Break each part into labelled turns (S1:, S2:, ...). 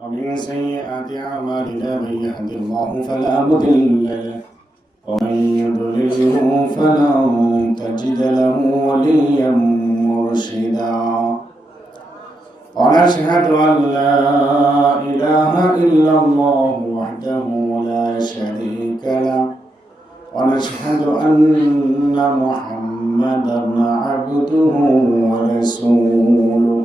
S1: ومن سيئات أعمالنا من يهد الله فلا مضل له. ومن يضلله فلن تجد له وليا مرشدا. ونشهد أن لا إله إلا الله وحده لا شريك له. ونشهد أن محمدا عبده ورسوله.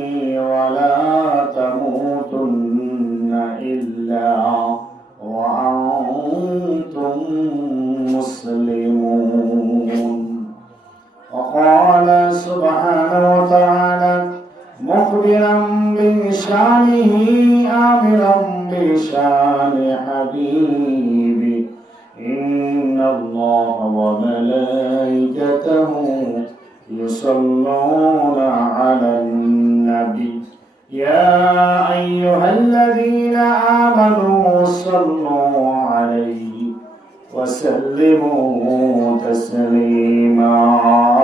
S1: وقال سبحانه وتعالى مخبرا بشانه آمرا بشان حبيبي. إن الله وملائكته يصلون على النبي. يا أيها الذين آمنوا صلوا عليه وسلموا تسليما.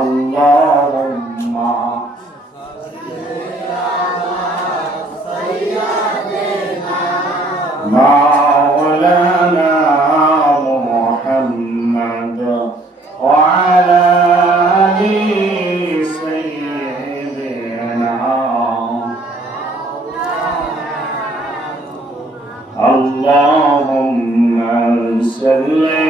S1: اللهم مولانا محمد وعلى آل سيدنا اللهم صل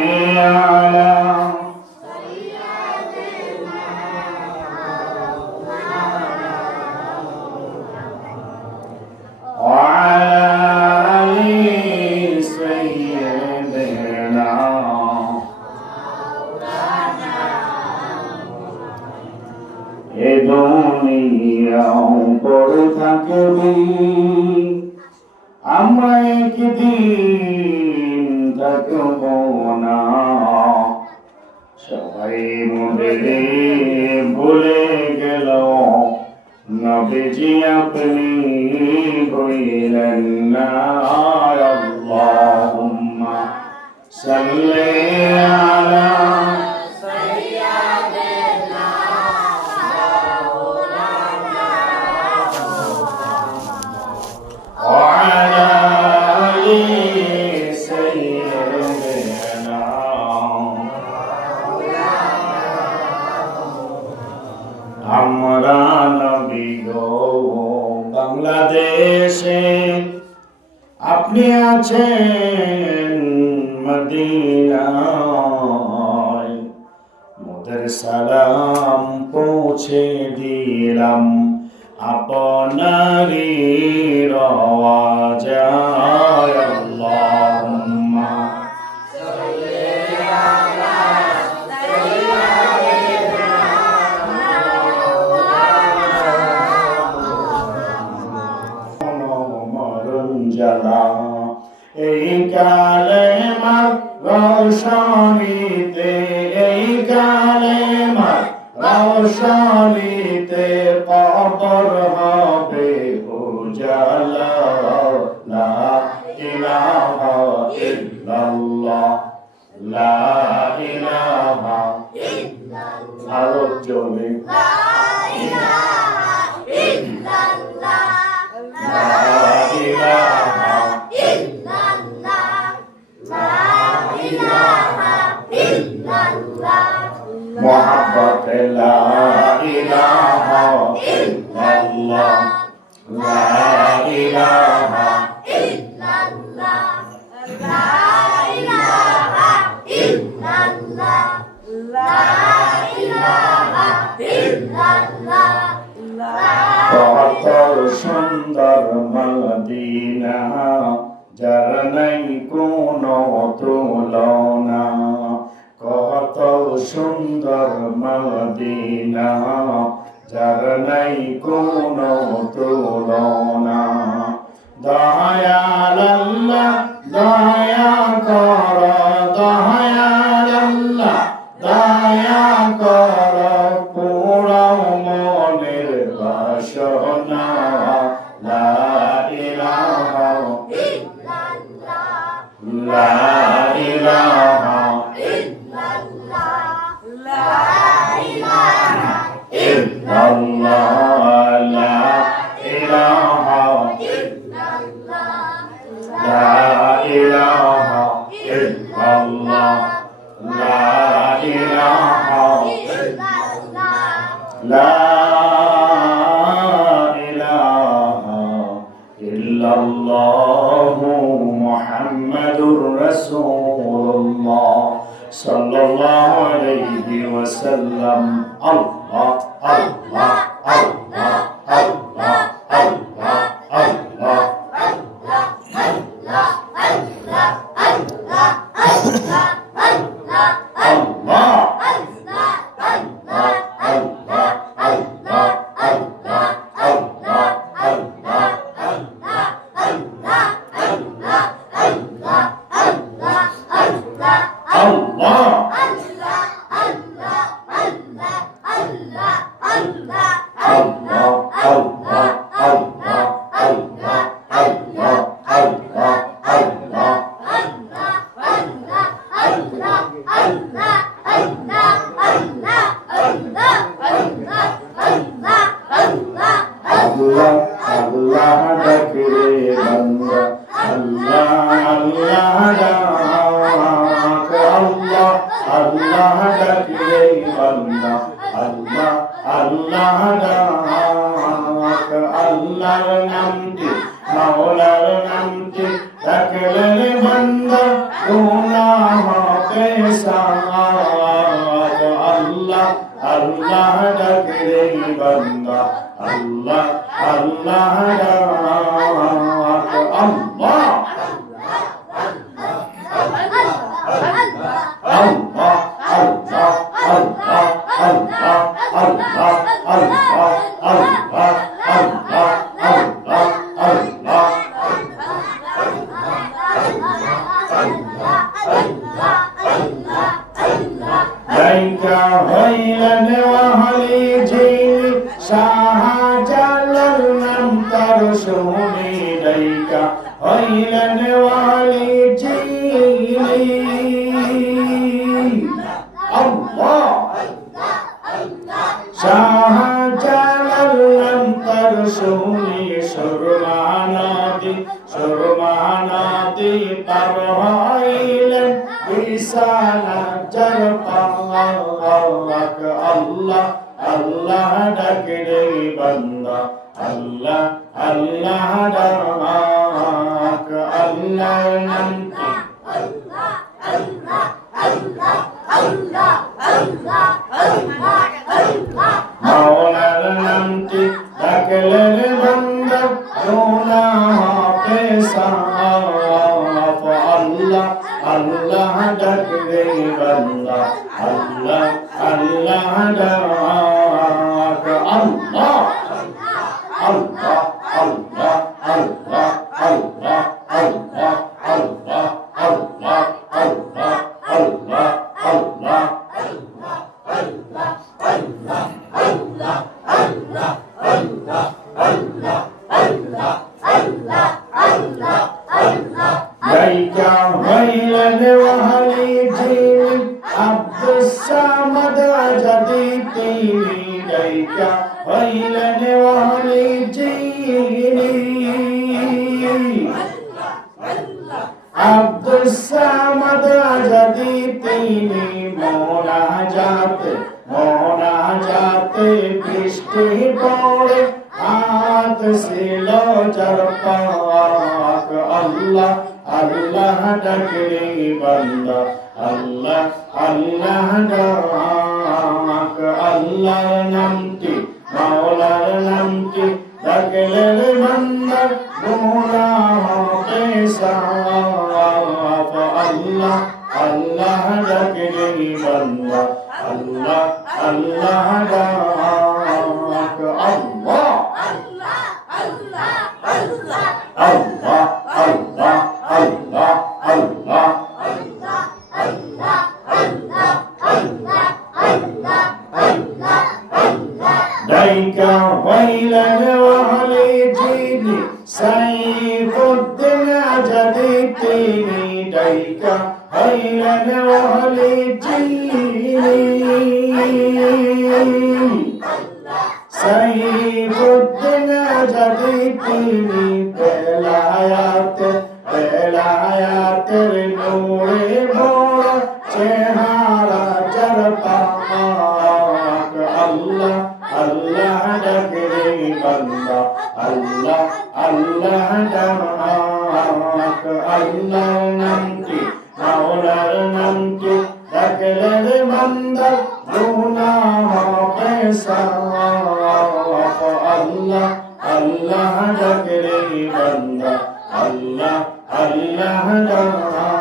S1: এ দুনিয়াও পড়ে থাকবি। আমরা একদিন থাকব না। সবাই মরে ভুলে গেল, নবীজি আপনি হইলেন না, আল্লাহুম্মা সাল্লি বাংলাদেশে আপনি আছেন মদিনায়। মোদের সালাম পৌঁছে দিলাম আপনারি রওয়াজায় ইলাহা ইল্লাল্লাহ লা ইলাহা আরও জোরে লা ইলাহা মোহাম্মদ লা ইলাহা ইল্লাল্লাহ লা সুন্দর মদিনা যার নাই কোন তুলনা। দয়াল দয়া কর দয়াল رسول الله صلى الله عليه وسلم الله الله আল্লাহ আল্লাহ আল্লাহর নামটি মাওলার নাম তার সোনে ডাইকা হইলেন ওয়ালি। আল্লাহ আল্লাহ ডাকলে বান্দা আল্লাহ আল্লাহ ডাক আল্লাহ আল্লাহ আল্লাহ আল্লাহ আল্লাহ আল্লাহ আল্লাহ আল্লাহ আল্লাহ আল্লাহ আল্লাহ লাইকা আজাদি তিনি মোনাজাত, মোনাজাতে বৃষ্টি পড়ে, হাত ছিল যার পাক। আল্লাহ আল্লাহ ডাকরে বান্দা, আল্লাহ আল্লাহ ডাক। আল্লাহর নামটি, মাওলার নামটি ডাকলে বান্দা গুনাহ পেশা ডাইকা হইলেন ওয়ালি যিনি সাইফুদ্দিন আজাদি তিনি ডাইকা হইলেন ওয়ালি যিনি সাইফুদ্দিন আজাদি তিনি বেলায়াত, বেলায়াতের নূরে ভরা চেহারা আল্লাহ রে বান্দা আল্লাহ আল্লাহ ডাক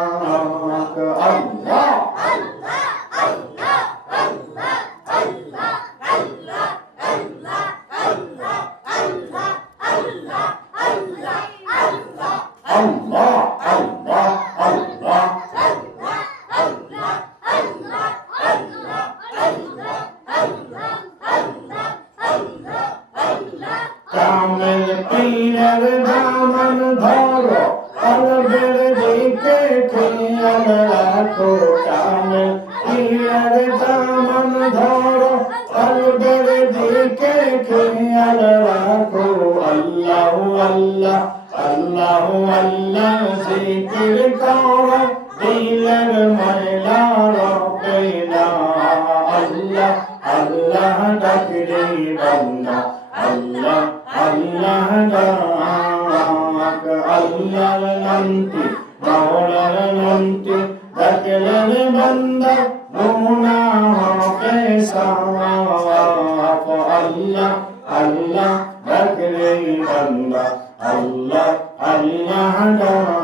S1: Bye. আল্লাহ আল্লাহ